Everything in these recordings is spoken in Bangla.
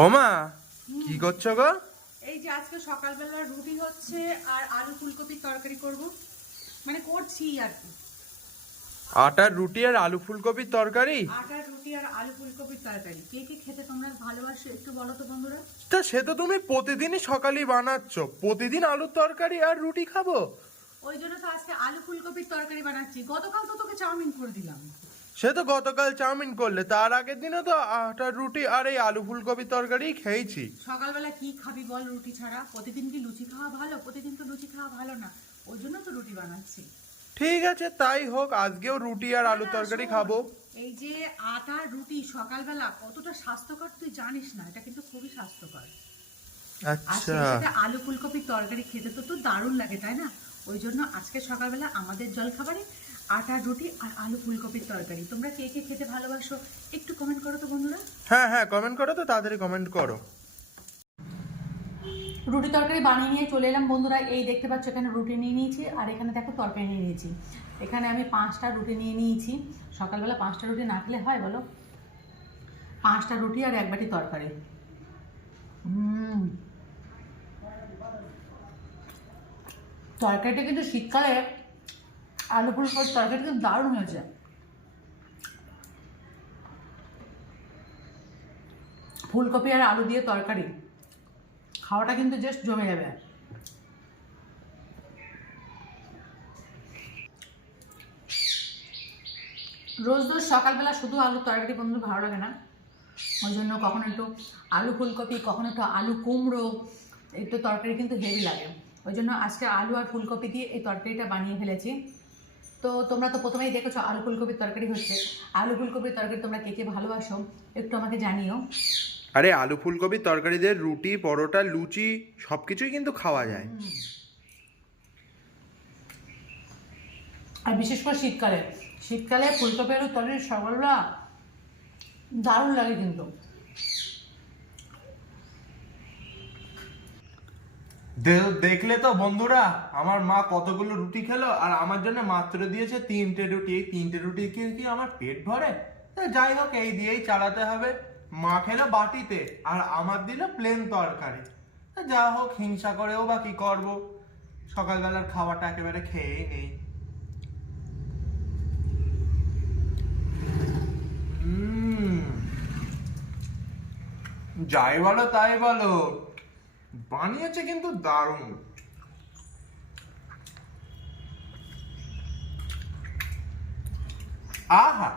ওমা, কি করছো গো? এই যে আজকে সকালবেলা রুটি হচ্ছে আর আলু ফুলকপির তরকারি করব, মানে করছি আর কি। আটার রুটি আর আলু ফুলকপির তরকারি? আটার রুটি আর আলু ফুলকপির তরকারি কে কে খেতে তোমরা ভালোবাসো একটু বলো তো বন্ধুরা। তা সে তো তুমি প্রতিদিনই সকালেই বানাচ্ছ, প্রতিদিন আলুর তরকারি আর রুটি খাবো? ওই জন্য তো আজকে আলু ফুলকপির তরকারি বানাচ্ছি। গতকাল তো তোকে চাউমিন করে দিলাম। সে তো গতকাল চাউমিন করলে, তার আগের দিনও তো আটার রুটি আর এই আলু ফুলকপির তরকারি খেয়েছি। সকালবেলা কি খাবি বল রুটি ছাড়া? প্রতিদিন কি লুচি খাওয়া ভালো? প্রতিদিন তো লুচি খাওয়া ভালো না, ওই জন্য তো রুটি বানাচ্ছি। ঠিক আছে, তাই হোক, আজকেও রুটি আর আলু তরকারি খাবো। এই যে আটার রুটি সকালবেলা কতটা স্বাস্থ্যকর তুই জানিস না, এটা কিন্তু খুবই স্বাস্থ্যকর। আর আচ্ছা, সেই সাথে আলু ফুলকপির তরকারি খেতে তো তো দারুণ লাগে, তাই না? ওই জন্য আজকে সকালবেলা আমাদের জলখাবারে আটার রুটি আর আলু ফুলকপির তরকারি। তোমরা কে কে খেতে ভালোবাসো একটু কমেন্ট করো তো বন্ধুরা। হ্যাঁ হ্যাঁ, কমেন্ট করো তো, তাড়াতাড়ি কমেন্ট করো। রুটি তরকারি বানিয়ে নিয়ে চলে এলাম বন্ধুরা। এই দেখতে পাচ্ছ এখানে রুটি নিয়ে নিয়েছি আর এখানে দেখো তরকারি নিয়ে নিয়েছি। এখানে আমি 5টা রুটি নিয়ে নিয়েছি। সকালবেলা 5টা রুটি না খেলে হয় বলো? 5টা রুটি আর 1 বাটি তরকারি। তরকারিটা কিন্তু শীতকালে আলু ফুলকপির তরকারিটা কিন্তু দারুণ হয়েছে। ফুলকপি আর আলু দিয়ে তরকারি খাওয়াটা কিন্তু জাস্ট জমে যাবে। রোজ রোজ সকালবেলা শুধু আলুর তরকারি বন্ধু ভালো লাগে না, ওই জন্য কখনো একটু আলু ফুলকপি, কখনো একটু আলু কুমড়ো, একটু তরকারি কিন্তু হেভি লাগে। ওই জন্য আজকে আলু আর ফুলকপি দিয়ে এই তরকারিটা বানিয়ে ফেলেছি। তো তোমরা তো প্রথমেই দেখেছো আলু ফুলকপির তরকারি হচ্ছে। আলু ফুলকপির তরকারি তোমরা কে কে ভালোবাসো একটু আমাকে জানিও। আরে আলু ফুলকপির তরকারি দিয়ে রুটি, পরোটা, লুচি সবকিছুই কিন্তু খাওয়া যায়। আর বিশেষ করে শীতকালে, শীতকালে ফুলকপি আলুর তরকারি সকালবেলা দারুণ লাগে কিন্তু। দেখলে তো বন্ধুরা, আমার মা কতগুলো রুটি খেলো আর আমার জন্য মাত্র দিয়েছে 3টে রুটি। এই 3টে রুটি কি আমার পেট ভরে? যাই হোক, এই দিয়েই চালাতে হবে। মা খেলো বাটিতে আর আমার দিল প্লেন তরকারি। যা হোক, হিংসা করেও বা কি করবো, সকালবেলার খাবারটা একেবারে খেয়েই নেই। যাই বলো তাই বলো, বানিয়েছে কিন্তু দারুণ। আহা,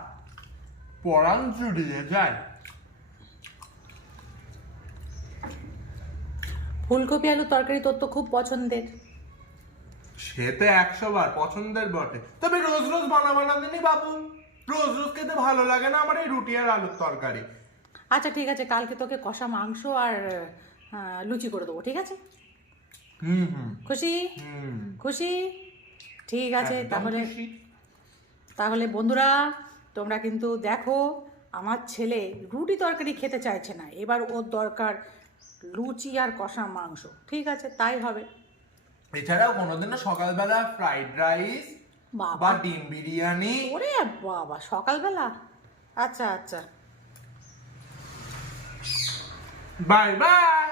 পরাণ জুড়িয়ে যায়। ফুলকপি আলুর তরকারি তোর তো খুব পছন্দের। সে তো 100 বার পছন্দের বটে, তবে রোজ রোজ বানাবো না দিনি বাবু। রোজ রোজ খেতে ভালো লাগে না আমার এই রুটি আর আলুর তরকারি। আচ্ছা ঠিক আছে, কালকে তোকে কষা মাংস আর লুচি করে দেবো, ঠিক আছে? হুম হুম খুশি? হুম, খুশি? ঠিক আছে, একদম তাহলে খুশি। তাহলে বন্ধুরা তোমরা কিন্তু দেখো, আমার ছেলে রুটি তরকারি খেতে চাইছে না, এবার ওর দরকার লুচি আর কষা মাংস। ঠিক আছে, তাই হবে। এছাড়াও কোনোদিনও সকালবেলা ফ্রাইড রাইস বা বাবা, ডিম বিরিয়ানি। ওরে বাবা, সকালবেলা? আচ্ছা আচ্ছা। Bye bye.